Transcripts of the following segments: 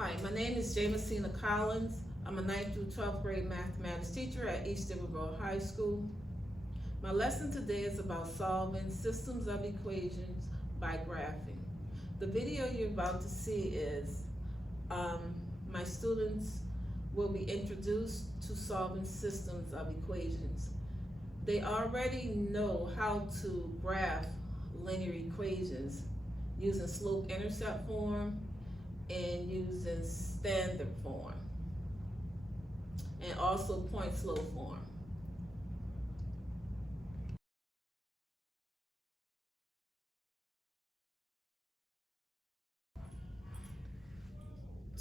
Hi, my name is Jamesina Collins. I'm a 9th through 12th grade mathematics teacher at East Iberville High School. My lesson today is about solving systems of equations by graphing. The video you're about to see is my students will be introduced to solving systems of equations. They already know how to graph linear equations using slope-intercept form and using standard form, and also point slope form.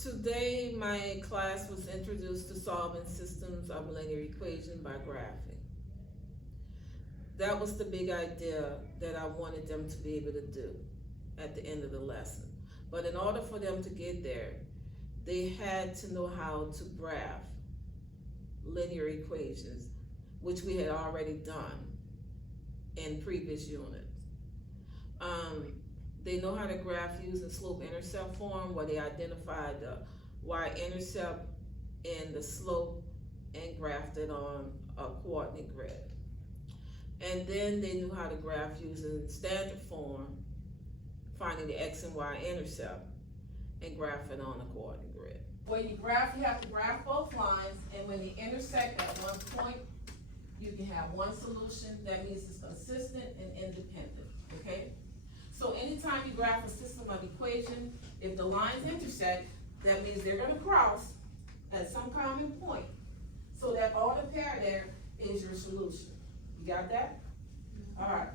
Today, my class was introduced to solving systems of linear equation by graphing. That was the big idea that I wanted them to be able to do at the end of the lesson. But in order for them to get there, they had to know how to graph linear equations, which we had already done in previous units. They know how to graph using slope-intercept form, where they identified the y-intercept and the slope and graphed it on a coordinate grid. And then they knew how to graph using standard form, finding the x and y intercept, and graph it on a coordinate grid. When you graph, you have to graph both lines, and when they intersect at one point, you can have one solution. That means it's consistent and independent, okay? So anytime you graph a system of equation, if the lines intersect, that means they're gonna cross at some common point. So that ordered pair there is your solution. You got that? All right.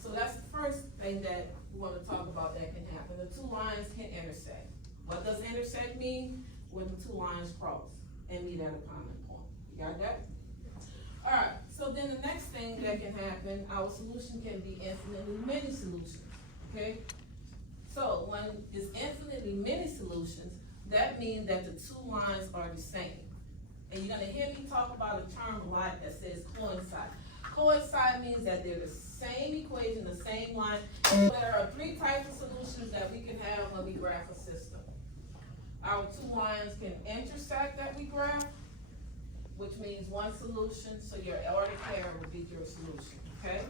So that's the first thing that we want to talk about that can happen. The two lines can intersect. What does intersect mean? When the two lines cross and meet at a common point. You got that? All right. So then the next thing that can happen, our solution can be infinitely many solutions. Okay? So when it's infinitely many solutions, that means that the two lines are the same. And you're gonna hear me talk about a term a lot that says coincide. Coincide means that they're the same equation, the same line. And there are three types of solutions that we can have when we graph a system. Our two lines can intersect that we graph, which means one solution, so your ordered pair will be your solution, okay?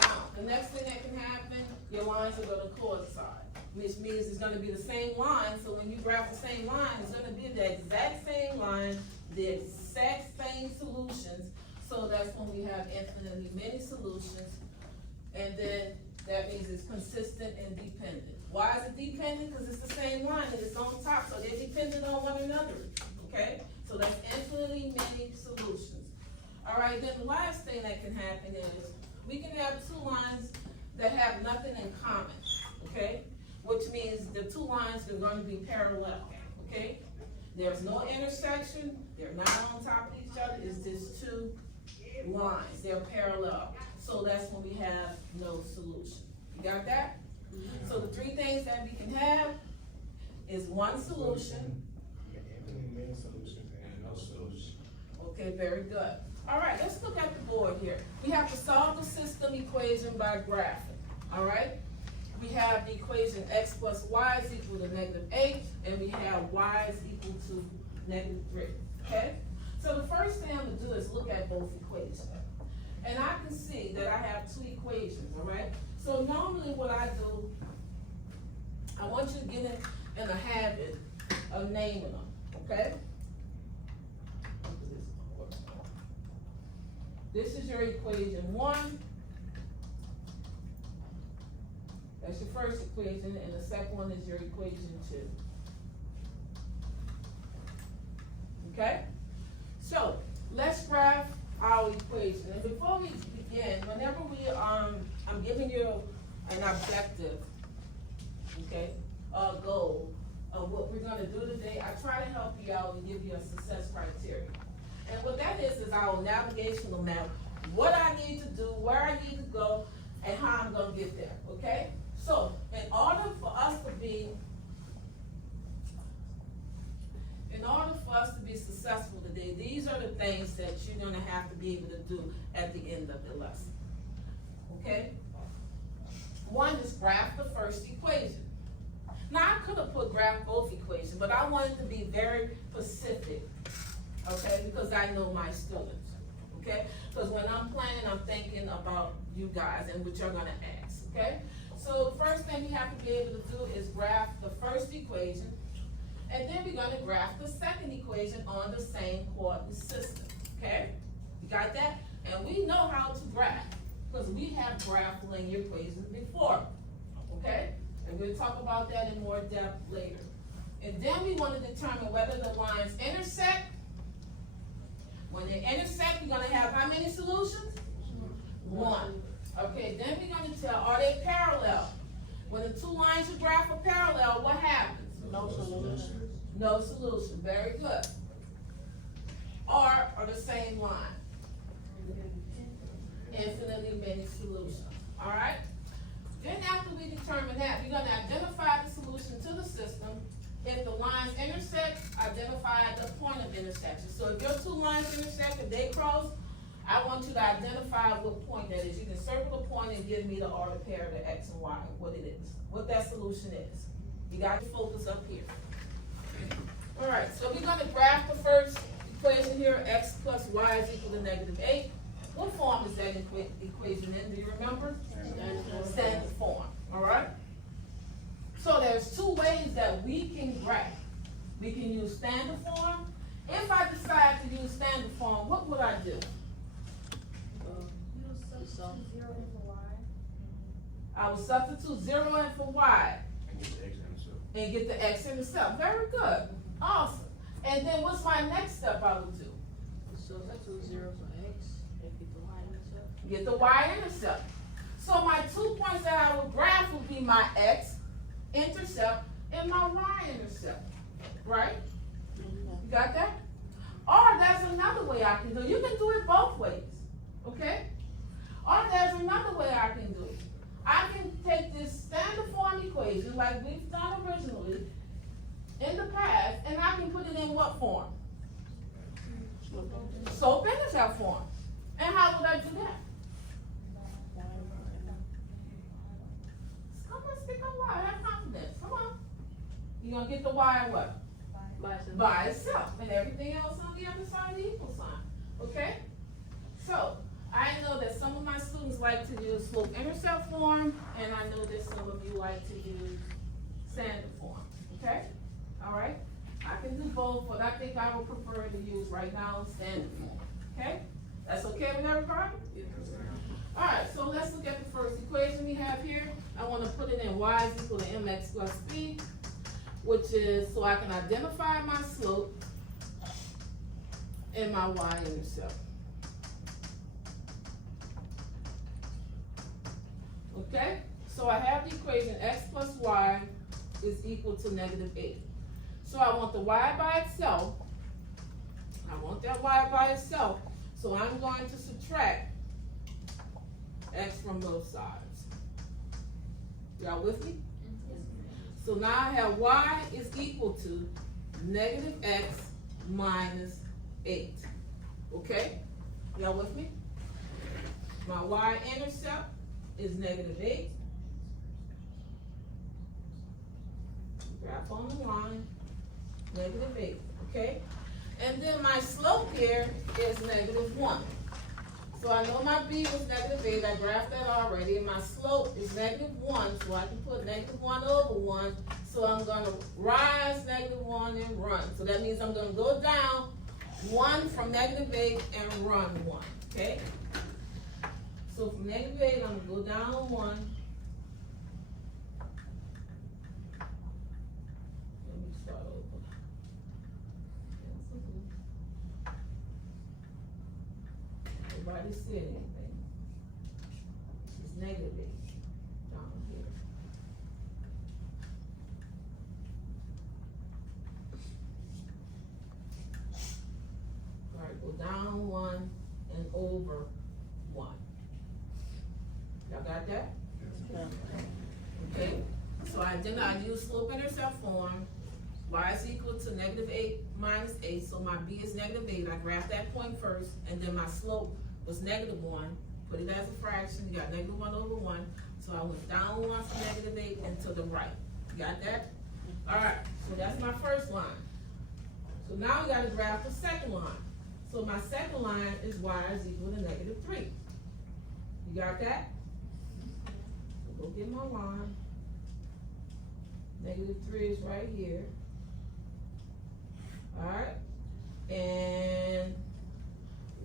Now, the next thing that can happen, your lines are gonna coincide, which means it's gonna be the same line, so when you graph the same line, it's gonna be the exact same line, the exact same solutions, so that's when we have infinitely many solutions, and then that means it's consistent and dependent. Why is it dependent? Because it's the same line and it's on top, so they're dependent on one another, okay? So that's infinitely many solutions. All right, then the last thing that can happen is we can have two lines that have nothing in common, okay? Which means the two lines are going to be parallel, okay? There's no intersection, they're not on top of each other, it's just two lines, they're parallel. So that's when we have no solution. You got that? Mm-hmm. So the three things that we can have is one solution. Many solutions and no solution. Okay, very good. All right, let's look at the board here. We have to solve the system equation by graphing, all right? We have the equation x plus y is equal to -8, and we have y is equal to -3, okay? So the first thing I'm gonna do is look at both equations. And I can see that I have two equations, all right? So normally what I do, I want you to get in the habit of naming them, okay? This is your equation 1. That's your first equation, and the second one is your equation 2. Okay? So, let's graph our equation. And before we begin, whenever I'm giving you an objective, okay, a goal of what we're gonna do today, I try to help you out and give you a success criteria. And what that is our navigational map, what I need to do, where I need to go, and how I'm gonna get there, okay? So, in order for us to be successful today, these are the things that you're gonna have to be able to do at the end of the lesson, okay? One is graph the first equation. Now, I could have put graph both equations, but I wanted to be very specific, okay, because I know my students, okay? Because when I'm planning, I'm thinking about you guys and what you're gonna ask, okay? So the first thing you have to be able to do is graph the first equation, and then we're gonna graph the second equation on the same coordinate system, okay? You got that? And we know how to graph, because we have graphed linear equations before, okay? And we'll talk about that in more depth later. And then we want to determine whether the lines intersect. When they intersect, we're gonna have how many solutions? One. Okay, then we're gonna tell, are they parallel? When the two lines you graph are parallel, what happens? No solution. No solution, very good. Are the same line? Infinitely many solutions, all right? Then after we determine that, we're gonna identify the solution to the system. If the lines intersect, identify the point of intersection. So if your two lines intersect, if they cross, I want you to identify what point that is. You can circle the point and give me the order pair, the X and Y, what it is, what that solution is. You got to focus up here. All right, so we're gonna graph the first equation here, X plus Y is equal to -8. What form is that equation in? Do you remember? Standard form, all right? So there's two ways that we can graph. We can use standard form. If I decide to use standard form, what would I do? I would substitute 0 in for Y and get the X intercept. Very good, awesome. And then what's my next step I would do? Substitute 0 for X and get the Y intercept. Get the Y intercept. So my 2 points that I would graph would be my X intercept and my Y intercept, right? You got that? Or there's another way I can do it. You can do it both ways, okay? Or there's another way I can do it. I can take this standard form equation like we've done originally in the past, and I can put it in what form? Slope intercept form. And how would I do that? Come on, stick on Y, have confidence, come on. You're gonna get the Y what? By itself, and everything else on the other side of the equal sign, okay? So, I know that some of my students like to use slope intercept form, and I know that some of you like to use standard form, okay? All right? I can do both, but I think I would prefer to use right now standard form, okay? That's okay with everybody? All right, so let's look at the first equation we have here. I want to put it in Y is equal to mx plus b, which is so I can identify my slope and my Y intercept. Okay, so I have the equation x plus y is equal to -8. So I want the y by itself. I want that y by itself. So I'm going to subtract x from both sides. Y'all with me? So now I have y is equal to -x minus 8. Okay? Y'all with me? My y intercept is -8. Graph on the line, -8, okay? And then my slope here is -1. So I know my b was -8, I graphed that already, and my slope is -1, so I can put -1 over 1. So I'm gonna rise -1 and run. So that means I'm gonna go down 1 from -8 and run 1, okay? So from -8, I'm gonna go down 1. Let me start over. Everybody see anything? It's -8 down here. All right, go down 1 and over 1. Y'all got that? Okay, so I use slope intercept form. Y is equal to -8 minus 8, so my b is -8. I graphed that point first, and then my slope was -1. Put it as a fraction, you got -1 over 1. So I went down 1 from -8 and to the right. You got that? Alright, so that's my first line. So now we gotta graph the second line. So my second line is y is equal to -3. You got that? Go get my line. -3 is right here. Alright, and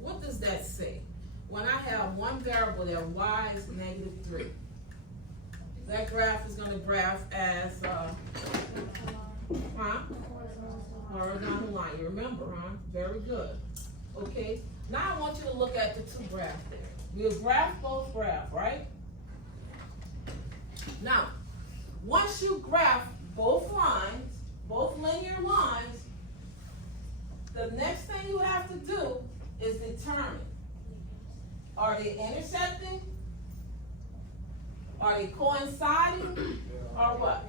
what does that say? When I have one variable that y is -3, that graph is gonna graph as, horizontal line, you remember, huh? Very good. Okay, now I want you to look at the two graphs there. We'll graph both graphs, right? Now, once you graph both lines, both linear lines, the next thing you have to do is determine, are they intersecting? Are they coinciding? Or what?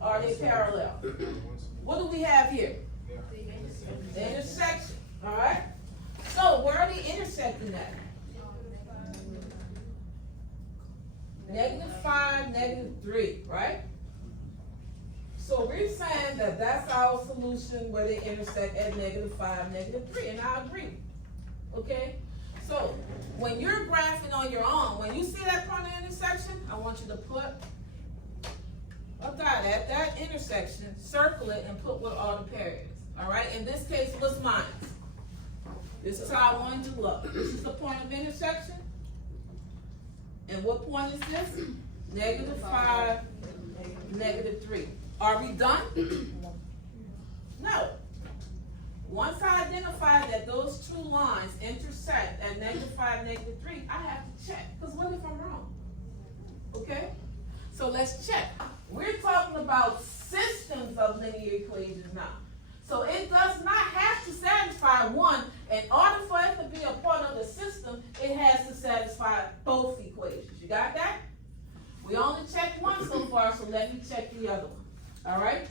Are they parallel? What do we have here? The intersection, alright? So where are they intersecting at? -5, -3, right? So we're saying that that's our solution where they intersect at -5, -3, and I agree. Okay? So when you're graphing on your own, when you see that point of intersection, I want you to put a dot at that intersection, circle it, and put what all the pair is. Alright? In this case, what's mine? This is how I wanted to look. This is the point of intersection. And what point is this? -5, -3. Are we done? No. Once I identify that those two lines intersect at -5, -3, I have to check. Because what if I'm wrong? Okay? So let's check. We're talking about systems of linear equations now. So it does not have to satisfy one. In order for it to be a part of the system, it has to satisfy both equations. You got that? We only checked one so far, so let me check the other one. Alright?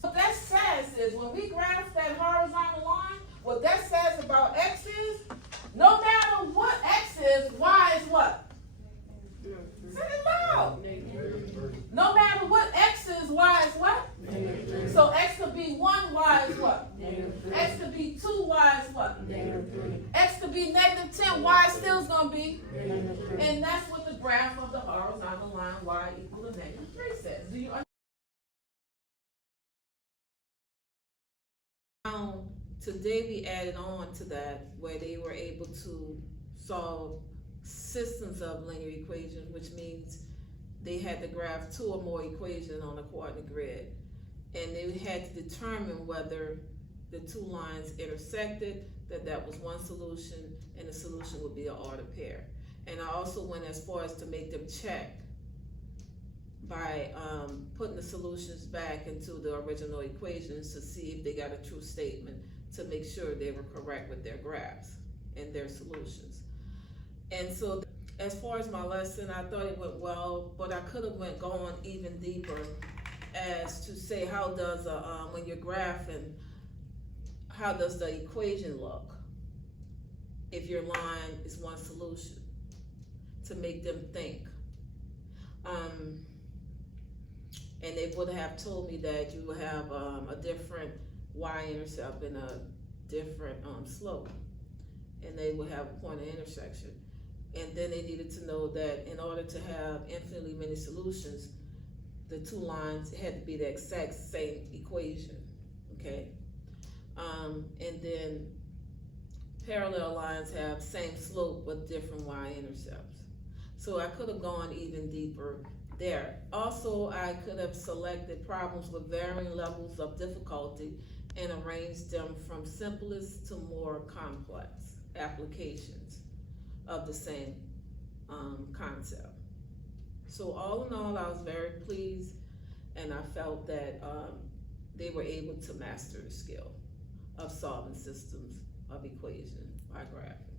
What that says is when we graph that horizontal line, what that says about x is, no matter what x is, y is what? Say it loud. No matter what x is, y is what? So x could be 1, y is what? X could be 2, y is what? X could be -10, y still is going to be? And that's what the graph of the horizontal line y equal to -3 says. Do you understand? Now, today we added on to that where they were able to solve systems of linear equations, which means they had to graph 2 or more equations on a coordinate grid. And they had to determine whether the two lines intersected, that was one solution, and the solution would be an ordered pair. And I also went as far as to make them check by putting the solutions back into the original equations to see if they got a true statement, to make sure they were correct with their graphs and their solutions. And so as far as my lesson, I thought it went well, but I could have gone even deeper as to say, how does when you're graphing, how does the equation look if your line is one solution, to make them think. And they would have told me that you would have a different y-intercept and a different slope, and they would have a point of intersection. And then they needed to know that in order to have infinitely many solutions, the two lines had to be the exact same equation, okay? And then parallel lines have same slope but different y-intercepts. So I could have gone even deeper there. Also, I could have selected problems with varying levels of difficulty and arranged them from simplest to more complex applications of the same concept. So all in all, I was very pleased, and I felt that they were able to master the skill of solving systems of equation by graphing.